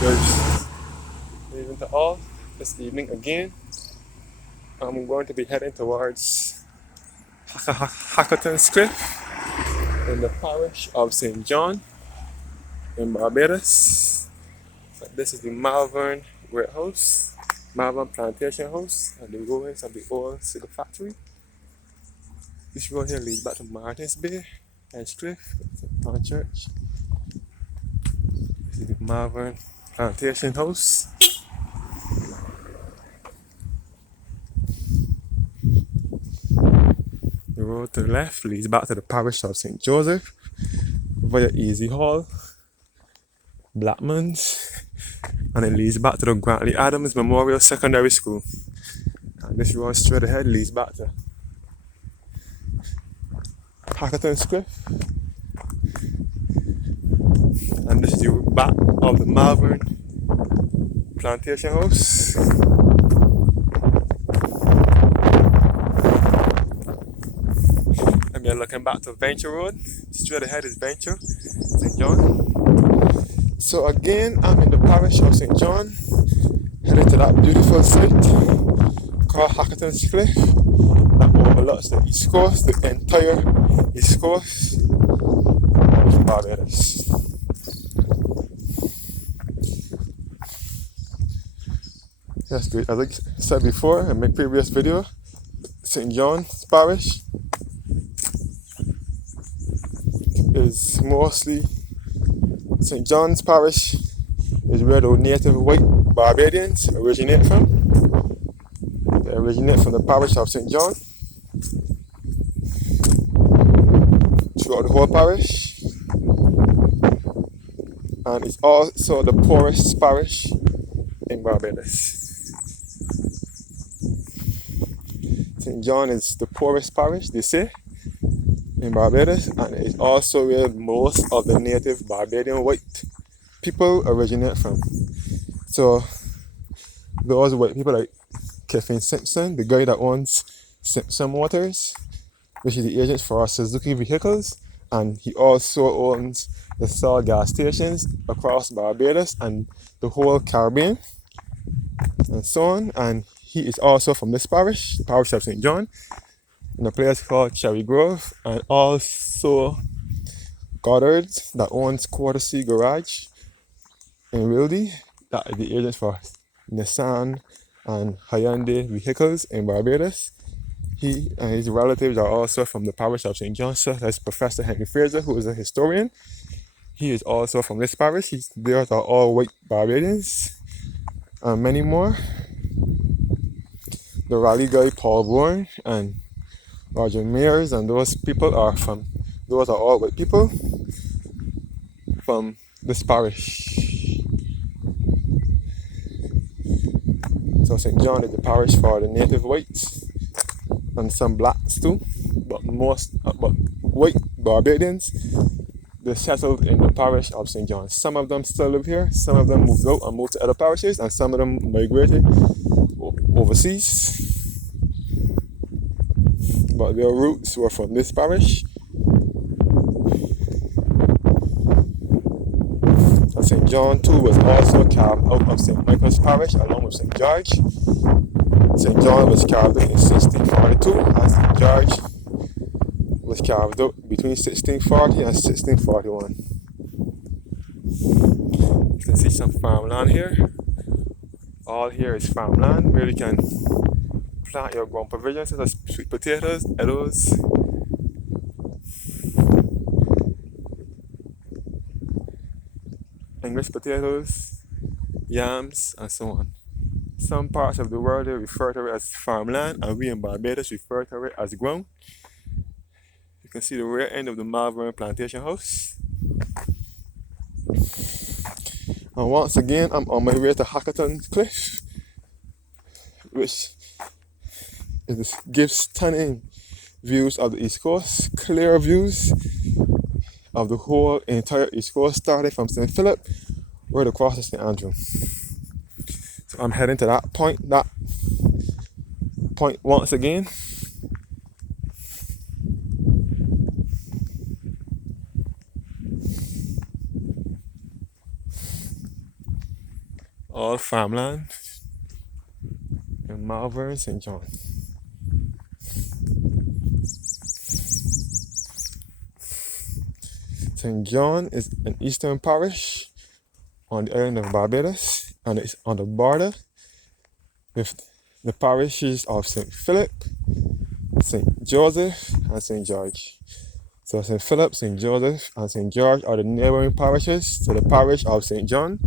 Good evening to all. This evening again, I'm going to be heading towards Hackletons Cliff in the parish of St. John in Barbados. This is the Malvern warehouse, Malvern Plantation house, and the ruins of the old sugar factory. This road here leads back to Martins Bay, Edgecliff, St. Church. This is the Malvern Plantation house. The road to the left leads back to the parish of St. Joseph via Easy Hall, Blackmans, and it leads back to the Grantley Adams Memorial Secondary School. And this road straight ahead leads back to Hackletons Cliff. And this is the back of the Malvern Plantation House. And we are looking back to Venture Road. Straight ahead is Venture, St. John. So again, I'm in the parish of St. John, headed to that beautiful site called Hackletons Cliff that overlooks the east coast, the entire east coast of Barbados. That's great. As I said before in my previous video, St. John's parish is mostly St. John's parish is where the native white Barbadians originate from. They originate from the parish of St. John throughout the whole parish, and it's also the poorest parish in Barbados. St. John is the poorest parish, they say, in Barbados, and it's also where most of the native Barbadian white people originate from. So those white people like Kevin Simpson, the guy that owns Simpson Motors, which is the agent for Suzuki vehicles, and he also owns the Shell gas stations across Barbados and the whole Caribbean and so on. And he is also from this parish, the parish of St. John, in a place called Cherry Grove, and also Goddard that owns Quarter C Garage in Wildy, that is the agent for Nissan and Hyundai vehicles in Barbados. He and his relatives are also from the parish of St. John, such as Professor Henry Fraser, who is a historian. He is also from this parish. Theirs are all white Barbadians, and many more. The rally guy Paul Bourne and Roger Mears and those people are all white people from this parish. So St. John is the parish for the native whites and some blacks too, but white Barbadians, they settled in the parish of St. John. Some of them still live here, some of them moved out and moved to other parishes, and some of them migrated overseas. But their roots were from this parish. And St. John too was also carved out of St. Michael's parish along with St. George. St. John was carved out in 1642 and St. George was carved out between 1640 and 1641. You can see some farmland here. All here is farmland where you can plant your grown provisions such as sweet potatoes, eddos, English potatoes, yams, and so on. Some parts of the world they refer to it as farmland, and we in Barbados refer to it as ground. You can see the rear end of the Malvern Plantation House. And once again, I'm on my way to Hackletons Cliff, which gives stunning views of the East Coast, clear views of the whole entire East Coast, starting from St. Philip right across to St. Andrew. So I'm heading to that point once again. all farmland in Malvern, St. John. St. John is an eastern parish on the island of Barbados, and it's on the border with the parishes of St. Philip, St. Joseph, and St. George. So St. Philip, St. Joseph, and St. George are the neighboring parishes to the parish of St. John.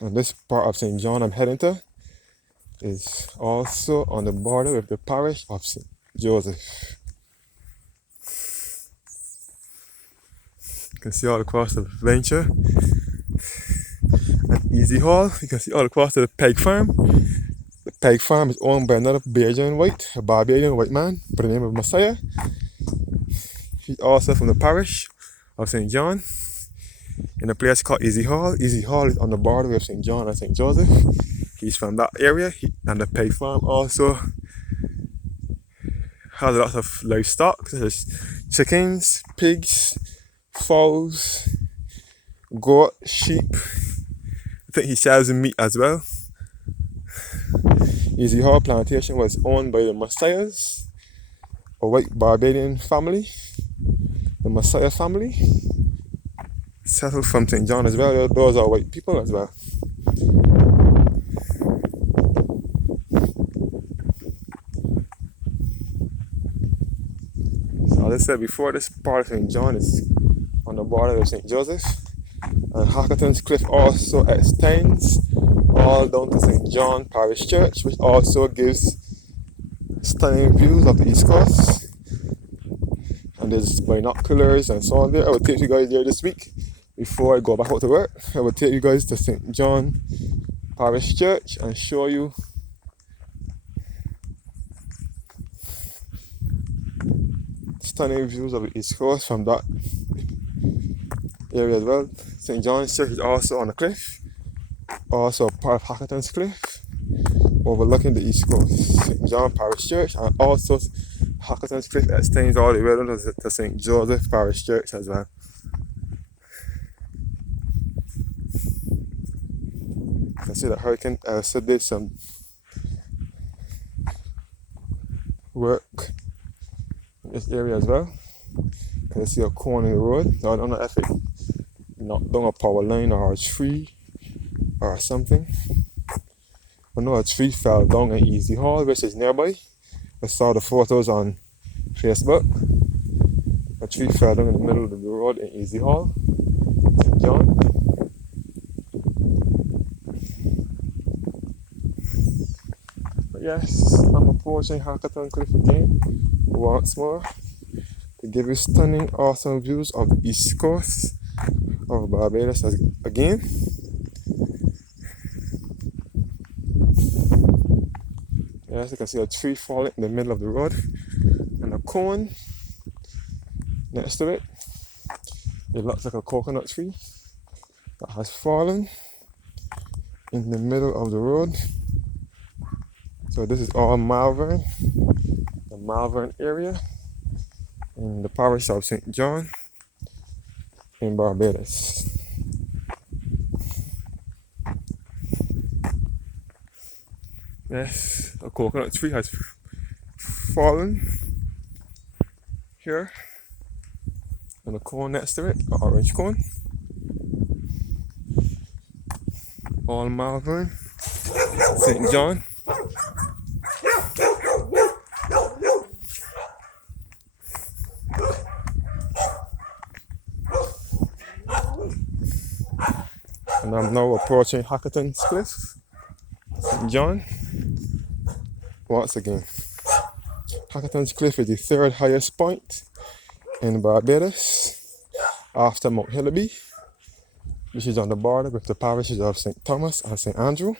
And this part of St. John I'm heading to is also on the border with the parish of St. Joseph. You can see all across the venture at Easy Hall. You can see all across to the Peg Farm. The Peg Farm is owned by another Barbadian white, a Barbadian white man by the name of Messiah. He's also from the parish of St. John in a place called Easy Hall. Easy Hall is on the border with St. John and St. Joseph. He's from that area, and the Peg Farm also has a lot of livestock, such as chickens, pigs, fowls, goat, sheep. I think he sells meat as well. Easy Hall Plantation was owned by the Messiahs, a white Barbadian family. The Messiah family settled from St. John as well. Those are white people as well. So as I said before, this part of St. John is on the border of St. Joseph. And Hackletons Cliff also extends all down to St. John Parish Church, which also gives stunning views of the East Coast. And there's binoculars and so on there. I will take you guys there this week before I go back out to work. I will take you guys to St. John Parish Church and show you stunning views of the East Coast from that area as well. St. John's Church is also on a cliff, also part of Hackletons Cliff, overlooking the East Coast. St. John Parish Church, and also Hackletons Cliff extends all the way down to St. Joseph Parish Church as well. You can see that Hurricane Elsa did some work in this area as well. You can see a corner in the road. So I don't know if it knocked down a power line or a tree or something. I know a tree fell down in Easy Hall, which is nearby. I saw the photos on Facebook. A tree fell down in the middle of the road in Easy Hall, St. John. But yes, I'm approaching Hackleton Cliff again once more to give you stunning, awesome views of the East Coast of Barbados again. Yes, you can see a tree falling in the middle of the road and a cone next to it. It looks like a coconut tree that has fallen in the middle of the road. So this is all Malvern, the Malvern area in the parish of St. John in Barbados. Yes, a coconut tree has fallen here, and a cone next to it, an orange cone. All Malvern, St. John. And I'm now approaching Hackletons Cliff, St. John. Once again, Hackletons Cliff is the third highest point in Barbados after Mount Hillaby, which is on the border with the parishes of St. Thomas and St. Andrew.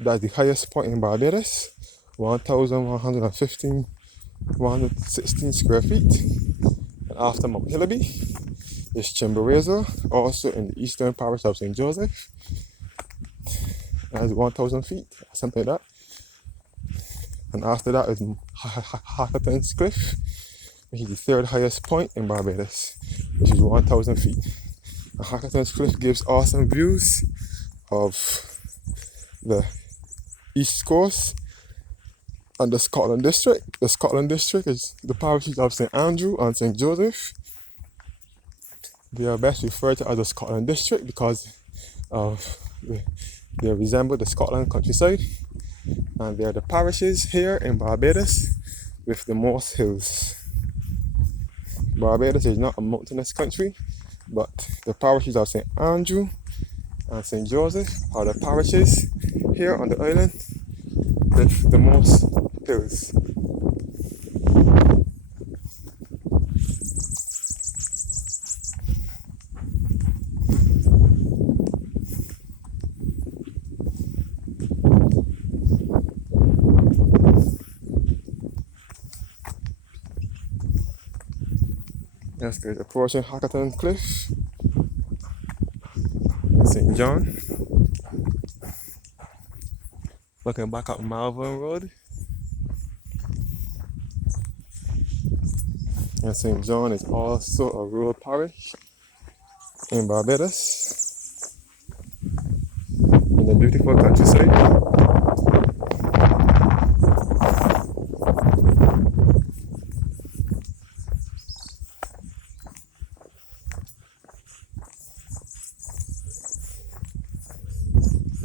That's the highest point in Barbados, 1,116 square feet. And after Mount Hillaby is Chimborazo, also in the eastern parish of St. Joseph. That's 1,000 feet, something like that. And after that is Hackletons Cliff, which is the third highest point in Barbados, which is 1,000 feet. And Hackletons Cliff gives awesome views of the east coast and the Scotland district. The Scotland district is the parishes of St. Andrew and St. Joseph. They are best referred to as the Scotland district because of they resemble the Scotland countryside, and they are the parishes here in Barbados with the most hills. Barbados is not a mountainous country, but the parishes of St. Andrew and St. Joseph are the parishes here on the island with the most hills. Yes, there's approaching Hackletons Cliff in St. John. Looking back up Malvern Road. And St. John is also a rural parish in Barbados, in the beautiful countryside.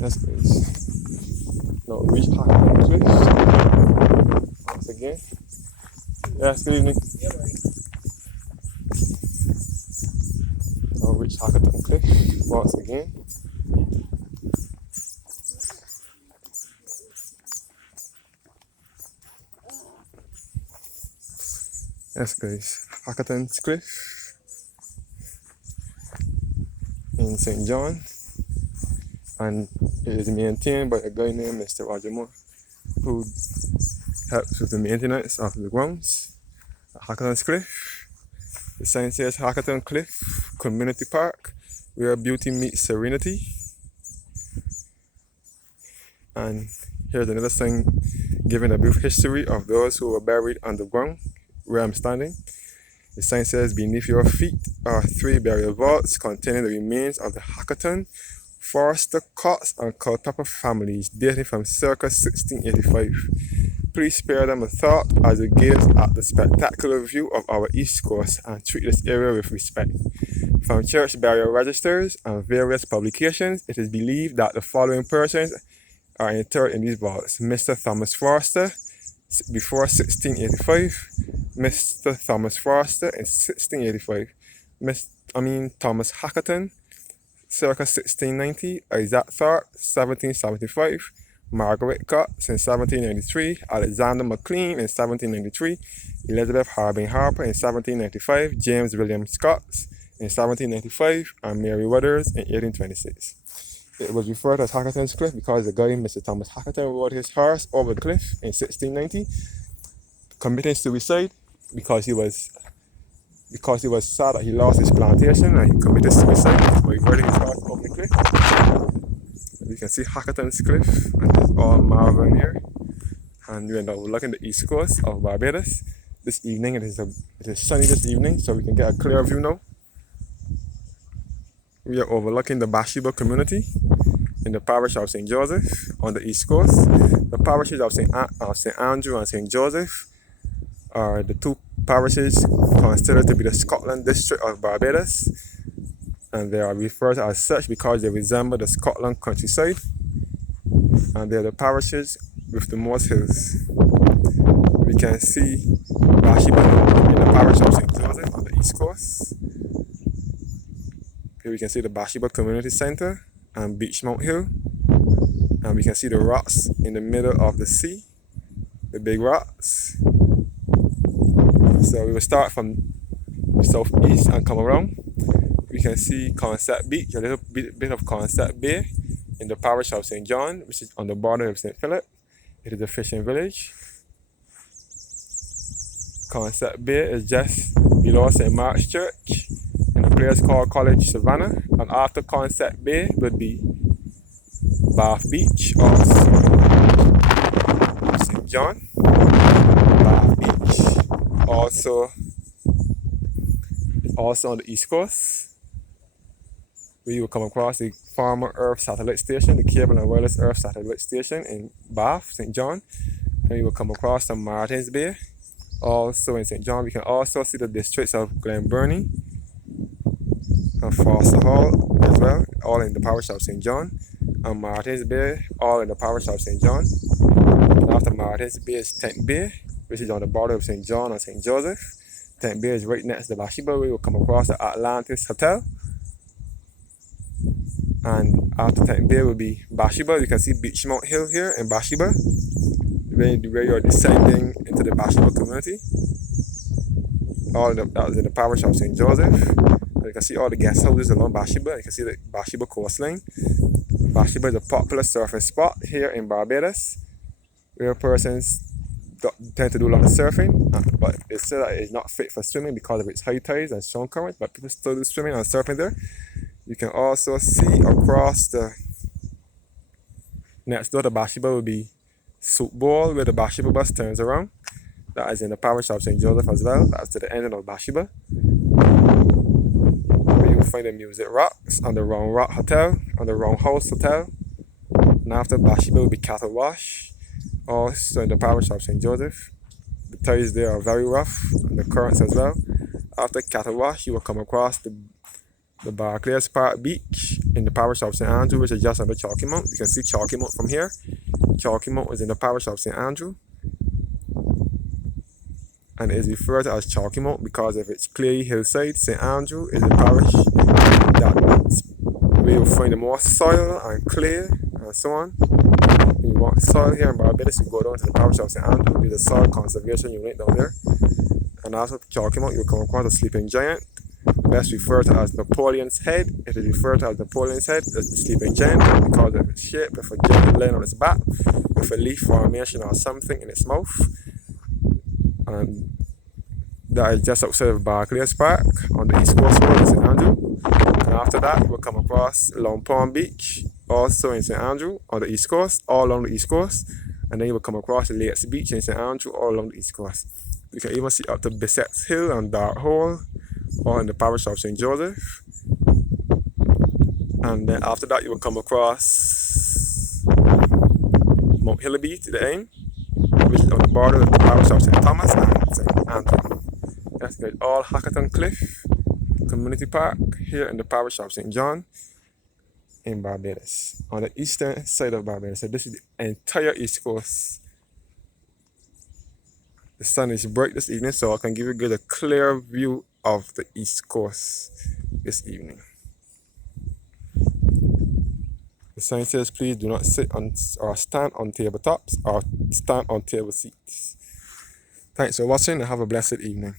Yes, please. Now reach Hackletons Cliff once again. Yes, good evening. Now reach Hackletons Cliff once again. Yes, guys, Hackletons Cliff in St. John, and it is maintained by a guy named Mr. Roger Moore, who helps with the maintenance of the grounds at Hackletons Cliff. The sign says Hackletons Cliff Community Park, where beauty meets serenity. And here's another sign giving a brief history of those who were buried underground where I'm standing. The sign says, beneath your feet are 3 burial vaults containing the remains of the Hackleton, Forster, Cox, and Culpeper families dating from circa 1685. Please spare them a thought as we gaze at the spectacular view of our East Coast and treat this area with respect. From church burial registers and various publications, it is believed that the following persons are interred in these vaults: Mr. Thomas Forster, before 1685, Mr. Thomas Forster in 1685, Thomas Hackleton, circa 1690, Isaac Thorpe, 1775, Margaret Cox in 1793, Alexander McLean in 1793, Elizabeth Harding Harper in 1795, James William Scott in 1795, and Mary Waters in 1826. It was referred to as Hackletons Cliff because the guy, Mr. Thomas Hackleton, rode his horse over the cliff in 1690, committing suicide because he was sad that he lost his plantation, and he committed suicide by riding his horse over the cliff. You can see Hackletons Cliff, and it's all Malvern here. And we are now looking at the east coast of Barbados. This evening, it is sunny this evening, so we can get a clear view now. We are overlooking the Bathsheba community in the parish of St. Joseph on the east coast. The parishes of St. Andrew and St. Joseph are the 2 parishes considered to be the Scotland district of Barbados, and they are referred to as such because they resemble the Scotland countryside, and they are the parishes with the most hills. We can see Bathsheba in the parish of St. Joseph on the east coast. Here we can see the Bathsheba Community Center and Beachmount Hill, and we can see the rocks in the middle of the sea, the big rocks. So we will start from the southeast and come around. We can see Concept Beach, a little bit of Concept Bay in the parish of St. John, which is on the border of St. Philip. It is a fishing village. Concept Bay is just below St. Mark's Church in a place called College Savannah, and after Concept Bay would be Bath Beach or St. John, Bath Beach. Also on the East Coast, where you will come across the former Earth Satellite Station, the Cable and Wireless Earth Satellite Station in Bath, St. John. And you will come across the Martins Bay. Also in St. John, we can also see the districts of Glen Burnie and Foster Hall as well, all in the parish of St. John. And Martins Bay, all in the parish of St. John. And after Martins Bay is Tent Bay, which is on the border of St. John and St. Joseph. Tent Bay is right next to Bathsheba, where you will come across the Atlantis Hotel. And after Tent Bay will be Bathsheba. You can see Beachmount Hill here in Bathsheba, where you're descending into the Bathsheba community. That was in the parish of St. Joseph. And you can see all the guest houses along Bathsheba. You can see the Bathsheba coastline. Bathsheba is a popular surfing spot here in Barbados, where persons tend to do a lot of surfing, but it's still it's not fit for swimming because of its high tides and strong currents, but people still do swimming and surfing there. You can also see across the next door to Bathsheba will be Soup Bowl, where the Bathsheba bus turns around. That is in the parish of St. Joseph as well. That's to the end of Bathsheba. Where you will find the Music Rocks and the Round Rock Hotel and the Roundhouse Hotel. And after Bathsheba will be Cattle Wash, also in the parish of St. Joseph. The tides there are very rough, and the currents as well. After Cattle Wash, you will come across the Barclays Park Beach in the parish of St. Andrew, which is just under Chalky Mount. You can see Chalky Mount from here. Chalky Mount is in the parish of St. Andrew, and it is referred to as Chalky Mount because of its clayey hillside. St. Andrew is a parish where you'll find the more soil and clay and so on. When you want soil here in Barbados, you go down to the parish of St. Andrew. There's a soil conservation unit down there. And after Chalky Mount, you'll come across the Sleeping Giant, best referred to as Napoleon's Head. It is referred to as Napoleon's Head, the Sleeping Giant, because of its shape, with a giant laying on its back, with a leaf formation or something in its mouth. And that is just outside of Barclays Park on the East Coast Road in St. Andrew. And after that, we'll come across Long Pond Beach, also in St. Andrew on the East Coast, all along the East Coast. And then you will come across the Lakes Beach in St. Andrew, all along the East Coast. You can even see up to Bissett's Hill and Dark Hole, all in the parish of St. Joseph. And then after that, you will come across Mount Hillaby to the end, which is on the border of the parish of St. Thomas and St. Andrew. That's good. All Hackleton Cliff Community Park here in the parish of St. John in Barbados, on the eastern side of Barbados. So this is the entire East Coast. The sun is bright this evening, so I can give you a clear view of the East Coast this evening. The sign says, please do not sit on or stand on tabletops or stand on table seats. Thanks for watching and have a blessed evening.